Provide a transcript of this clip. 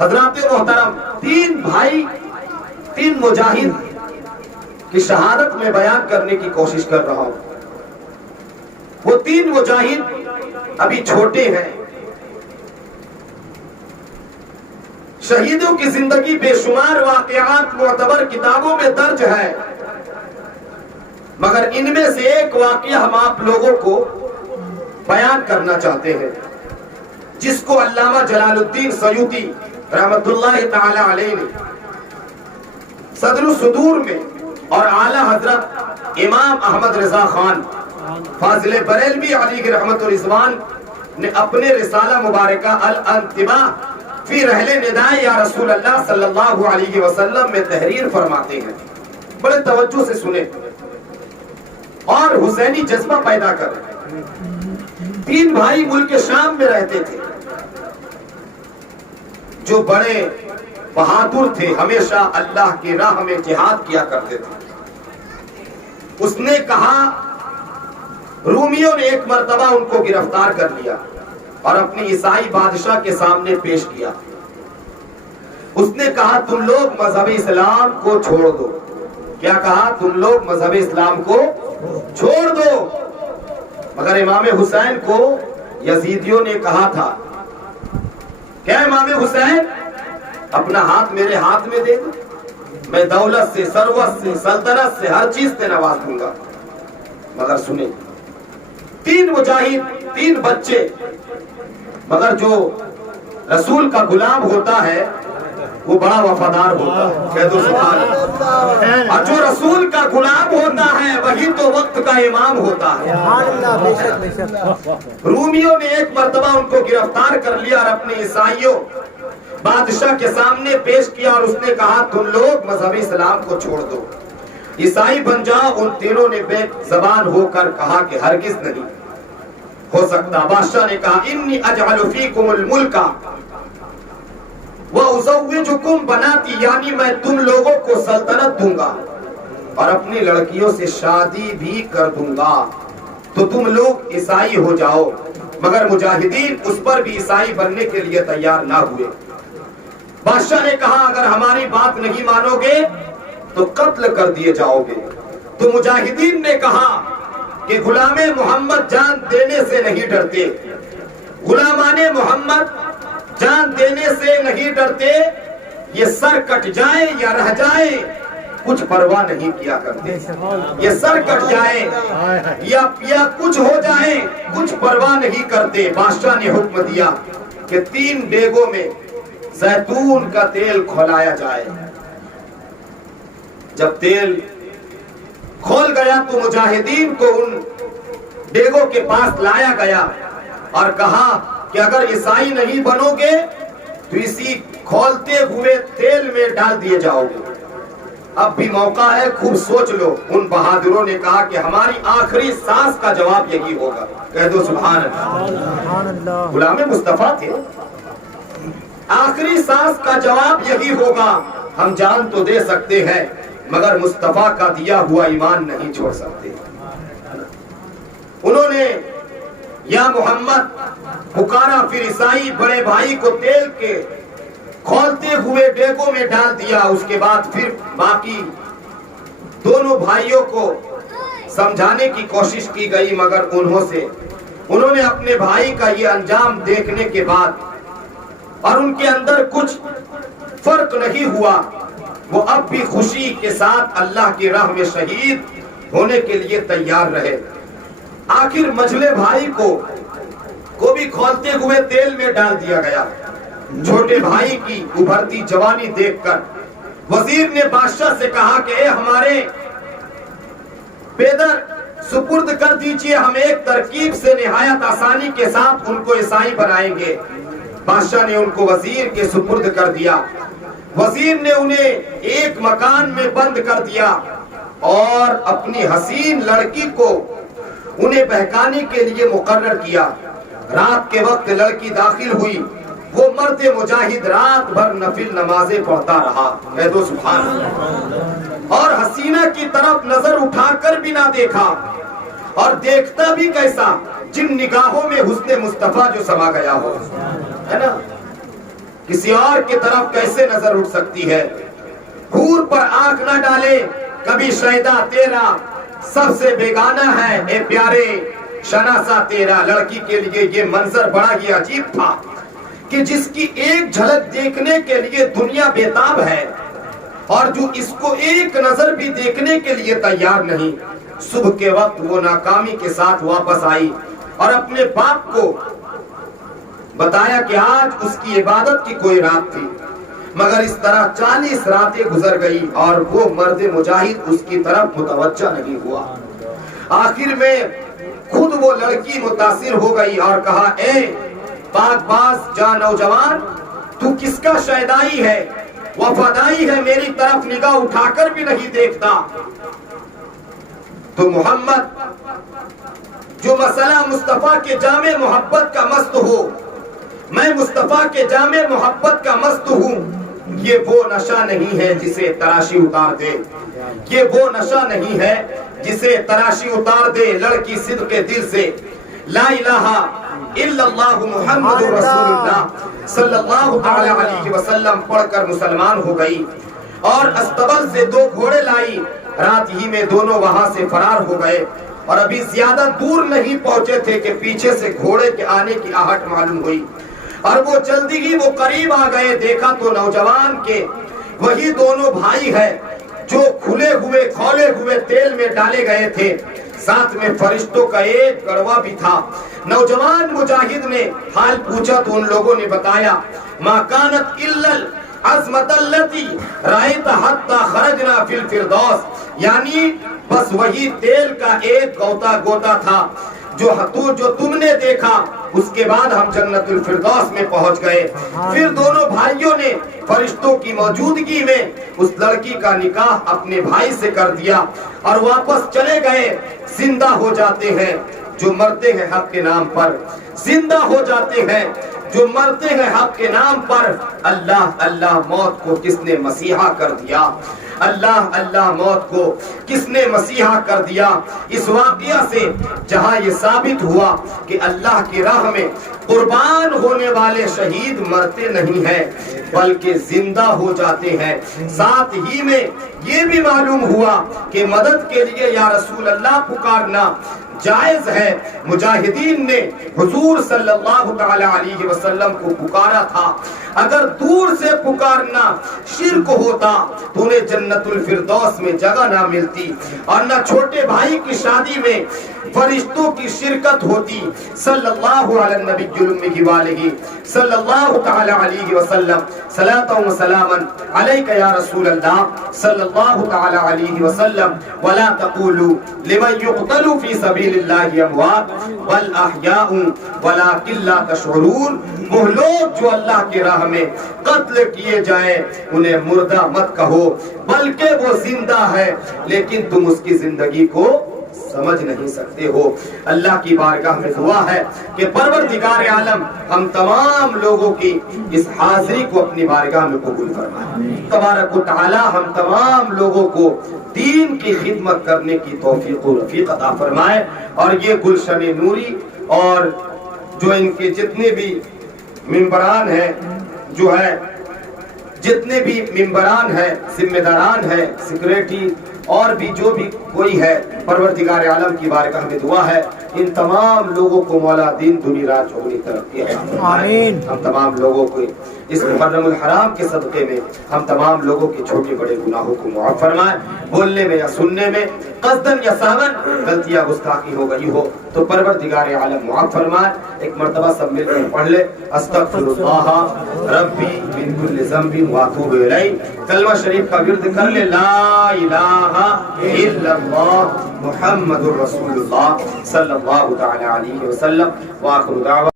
حضرات محترم، تین بھائی، تین مجاہد کی شہادت میں بیان کرنے کی کوشش کر رہا ہوں۔ وہ تین مجاہد ابھی چھوٹے ہیں۔ شہیدوں کی زندگی بے شمار واقعات معتبر کتابوں میں درج ہے، مگر ان میں سے ایک واقعہ ہم آپ لوگوں کو بیان کرنا چاہتے ہیں، جس کو علامہ جلال الدین سیوطی رحمت اللہ تعالی علیہ نے صدر الصدور میں اور اعلیٰ حضرت امام احمد رضا خان فاضل بریلوی علیہ رحمت و رضوان نے اپنے رسالہ مبارکہ الانتباہ فی رحل نداء یا رسول اللہ صلی اللہ علیہ وسلم میں تحریر فرماتے ہیں۔ بڑے توجہ سے سنیں اور حسینی جذبہ پیدا کریں۔ تین بھائی ملک شام میں رہتے تھے، جو بڑے بہادر تھے، ہمیشہ اللہ کی راہ میں جہاد کیا کرتے تھے۔ اس نے کہا، رومیوں نے ایک مرتبہ ان کو گرفتار کر لیا اور اپنی عیسائی بادشاہ کے سامنے پیش کیا۔ اس نے کہا، تم لوگ مذہب اسلام کو چھوڑ دو۔ کیا کہا؟ تم لوگ مذہب اسلام کو چھوڑ دو۔ مگر امام حسین کو یزیدیوں نے کہا تھا، کیا امام حسین اپنا ہاتھ میرے ہاتھ میں دے دو، میں دولت سے، ثروت سے، سلطنت سے، ہر چیز سے نواز دوں گا۔ مگر سنیں، تین مجاہد، تین بچے، مگر جو رسول کا غلام ہوتا ہے وہ بڑا وفادار ہوتا ہے، کہہ دو سبحان اللہ۔ اور جو رسول کا غلام ہوتا ہے وہی تو وقت کا امام ہوتا ہے۔ رومیوں نے ایک مرتبہ ان کو گرفتار کر لیا اور اپنے عیسائیوں بادشاہ کے سامنے پیش کیا، اور اس نے کہا، تم لوگ مذہب اسلام کو چھوڑ دو، عیسائی بن جاؤ۔ ان تینوں نے بے زبان ہو کر کہا کہ ہرگز نہیں ہو سکتا۔ بادشاہ نے کہا، انی اجعل فیکم الملک وَأُزَوِّجُكُمْ بَنَاتِي، یعنی میں تم لوگوں کو سلطنت دوں گا اور اپنی لڑکیوں سے شادی بھی کر دوں گا، تو تم لوگ عیسائی ہو جاؤ۔ مگر مجاہدین اس پر بھی عیسائی بننے کے لیے تیار نہ ہوئے۔ بادشاہ نے کہا، اگر ہماری بات نہیں مانو گے تو قتل کر دیے جاؤ گے۔ تو مجاہدین نے کہا کہ غلام محمد جان دینے سے نہیں ڈرتے، غلامان محمد جان دینے سے نہیں ڈرتے، یہ سر کٹ جائے یا رہ جائے کچھ پرواہ نہیں کیا کرتے، یہ سر کٹ جائے یا کچھ ہو جائے کچھ پرواہ نہیں کرتے۔ بادشاہ نے حکم دیا کہ 3 دیگوں میں زیتون کا تیل کھولایا جائے۔ جب تیل کھول گیا تو مجاہدین کو ان دیگوں کے پاس لایا گیا اور کہا کہ اگر عیسائی نہیں بنو گے تو اسی کھولتے ہوئے تیل میں ڈال دیے جاؤ گے۔ اب بھی موقع ہے، خوب سوچ لو۔ ان بہادروں نے کہا کہ ہماری آخری سانس کا جواب یہی ہوگا، کہہ دو سبحان اللہ۔ غلام مصطفیٰ تھے، آخری سانس کا جواب یہی ہوگا، ہم جان تو دے سکتے ہیں مگر مصطفیٰ کا دیا ہوا ایمان نہیں چھوڑ سکتے۔ انہوں نے یا محمد پکارا، پھر عیسائی بڑے بھائی کو تیل کے کھولتے ہوئے ڈیگوں میں ڈال دیا۔ اس کے بعد پھر باقی دونوں بھائیوں کو سمجھانے کی کوشش کی گئی، مگر انہوں نے اپنے بھائی کا یہ انجام دیکھنے کے بعد اور ان کے اندر کچھ فرق نہیں ہوا، وہ اب بھی خوشی کے ساتھ اللہ کی راہ میں شہید ہونے کے لیے تیار رہے۔ آخر مجھلے بھائی کو بھی کھولتے ہوئے تیل میں ڈال دیا گیا۔ چھوٹے بھائی کی ابھرتی جوانی دیکھ کر وزیر نے بادشاہ سے کہا کہ اے ہمارے پیدر، سپرد کر دیجئے، ہم ایک ترکیب سے نہایت آسانی کے ساتھ ان کو عیسائی بنائیں گے۔ بادشاہ نے ان کو وزیر کے سپرد کر دیا۔ وزیر نے انہیں ایک مکان میں بند کر دیا اور اپنی حسین لڑکی کو انہیں بہکانے کے لیے مقرر کیا۔ رات کے وقت لڑکی داخل ہوئی، وہ مرد مجاہد رات بھر نفل نمازیں پڑھتا رہا، کہہ دو سبحان اللہ، اور حسینہ کی طرف نظر اٹھا کر بھی نہ دیکھا، اور دیکھتا بھی کیسا، جن نگاہوں میں حسن مصطفیٰ جو سما گیا ہو، ہے نا۔ کسی اور کی طرف کیسے نظر اٹھ سکتی ہے؟ حور پر آنکھ نہ ڈالے کبھی شیدا تیرا سب سے بیگانہ ہے، اے پیارے شناسا تیرا۔ لڑکی کے لیے یہ منظر بڑا ہی عجیب تھا کہ جس کی ایک جھلک دیکھنے کے لیے دنیا بیتاب ہے اور جو اس کو ایک نظر بھی دیکھنے کے لیے تیار نہیں، صبح کے وقت وہ ناکامی کے ساتھ واپس آئی اور اپنے باپ کو بتایا کہ آج اس کی عبادت کی کوئی رات تھی، مگر اس طرح 40 راتیں گزر گئی اور وہ مرد مجاہد اس کی طرف متوجہ نہیں ہوا۔ آخر میں خود وہ لڑکی متاثر ہو گئی اور کہا، اے پاک باز جا نوجوان، تو کس کا شیدائی ہے، وفادائی ہے، میری طرف نگاہ اٹھا کر بھی نہیں دیکھتا۔ تو محمد جو مسئلہ مصطفیٰ کے جامع محبت کا مست ہو، میں مصطفیٰ کے جامع محبت کا مست ہوں، یہ وہ نشہ نہیں ہے جسے تراشی اتار دے، یہ وہ نشہ نہیں ہے جسے تراشی اتار دے۔ لڑکی صدق دل سے لا الہ الا اللہ محمد رسول اللہ صلی اللہ علیہ وسلم پڑھ کر مسلمان ہو گئی اور استبل سے 2 گھوڑے لائی۔ رات ہی میں دونوں وہاں سے فرار ہو گئے اور ابھی زیادہ دور نہیں پہنچے تھے کہ پیچھے سے گھوڑے کے آنے کی آہٹ معلوم ہوئی اور وہ جلدی ہی وہ قریب آ گئے۔ دیکھا تو نوجوان کے وہی دونوں بھائی ہے جو کھلے ہوئے تیل میں ڈالے گئے تھے، ساتھ میں فرشتوں کا ایک گڑوا بھی تھا۔ نوجوان مجاہد نے حال پوچھا تو ان لوگوں نے بتایا، ما کانت الا العظمۃ التي رأيت حتى خرجنا في الفردوس، یعنی بس وہی تیل کا ایک گوتا تھا جو تم نے دیکھا، اس کے بعد ہم جنت الفردوس میں پہنچ گئے۔ پھر دونوں بھائیوں نے فرشتوں کی موجودگی میں اس لڑکی کا نکاح اپنے بھائی سے کر دیا اور واپس چلے گئے۔ زندہ ہو جاتے ہیں جو مرتے ہیں حق کے نام پر، زندہ ہو جاتے ہیں جو مرتے ہیں حق کے نام پر۔ اللہ اللہ موت کو کس نے مسیحا کر دیا، اللہ اللہ موت کو کس نے مسیحا کر دیا۔ اس واقعہ سے جہاں یہ ثابت ہوا کہ اللہ کی راہ میں قربان ہونے والے شہید مرتے نہیں ہیں بلکہ زندہ ہو جاتے ہیں، ساتھ ہی میں یہ بھی معلوم ہوا کہ مدد کے لیے یا رسول اللہ پکارنا جائز ہے۔ مجاہدین نے حضور صلی اللہ تعالی علیہ وسلم کو پکارا تھا، اگر دور سے پکارنا شرک ہوتا تو انہیں جنت الفردوس میں جگہ نہ ملتی اور نہ چھوٹے بھائی کی شادی میں فرشتوں کی شرکت ہوتی۔ صلی اللہ علی النبی الامی والہ صلی اللہ تعالی علیہ وسلم، صلاۃ و سلاما علیک یا رسول اللہ صلی اللہ تعالی علیہ وسلم، ولا تقولوا لمن يقتل في سبيل الله اموات بل احیاء ولكن لا تشعرون۔ وہ لوگ جو اللہ کی راہ میں قتل کیے جائیں انہیں مردہ مت کہو بلکہ وہ زندہ ہے، لیکن تم اس کی زندگی کو سمجھ نہیں سکتے ہو۔ اللہ کی بارگاہ میں دعا ہے کہ پروردگار عالم ہم تمام لوگوں کی اس حاضری کو اپنی بارگاہ میں قبول فرمائے۔ تبارک و تعالی ہم تمام لوگوں کو دین کی خدمت کرنے کی توفیق و رفیق عطا فرمائے، اور یہ گلشن نوری اور جو ان کے جتنے بھی ممبران ہیں، جو ہے جتنے بھی ممبران ہیں، ذمہ داران ہیں، سیکریٹری اور بھی جو بھی کوئی ہے، پروردگار عالم کی بارگاہ میں دعا ہے ان تمام لوگوں کو مولا دین دنی رات چوگنی ترقی آمین۔ ہم تمام لوگوں کو اس محرم الحرام کے صدقے میں ہم تمام لوگوں کے چھوٹے بڑے گناہوں کو معاف فرمائے۔ بولنے میں یا سننے میں قصدن یا سہون غلطیاں گستاخی ہو گئی ہو تو پروردگار عالم معاف فرمائے۔ ایک مرتبہ سب مل کر پڑھ لے، استغفر اللہ ربی من کل ذنب واتوب الیہ۔ کلمہ شریف کا ورد کر لے، لا الہ الا اللہ محمد الرسول اللہ صلی اللہ تعالی علیہ وسلم۔ وآخر دعوہ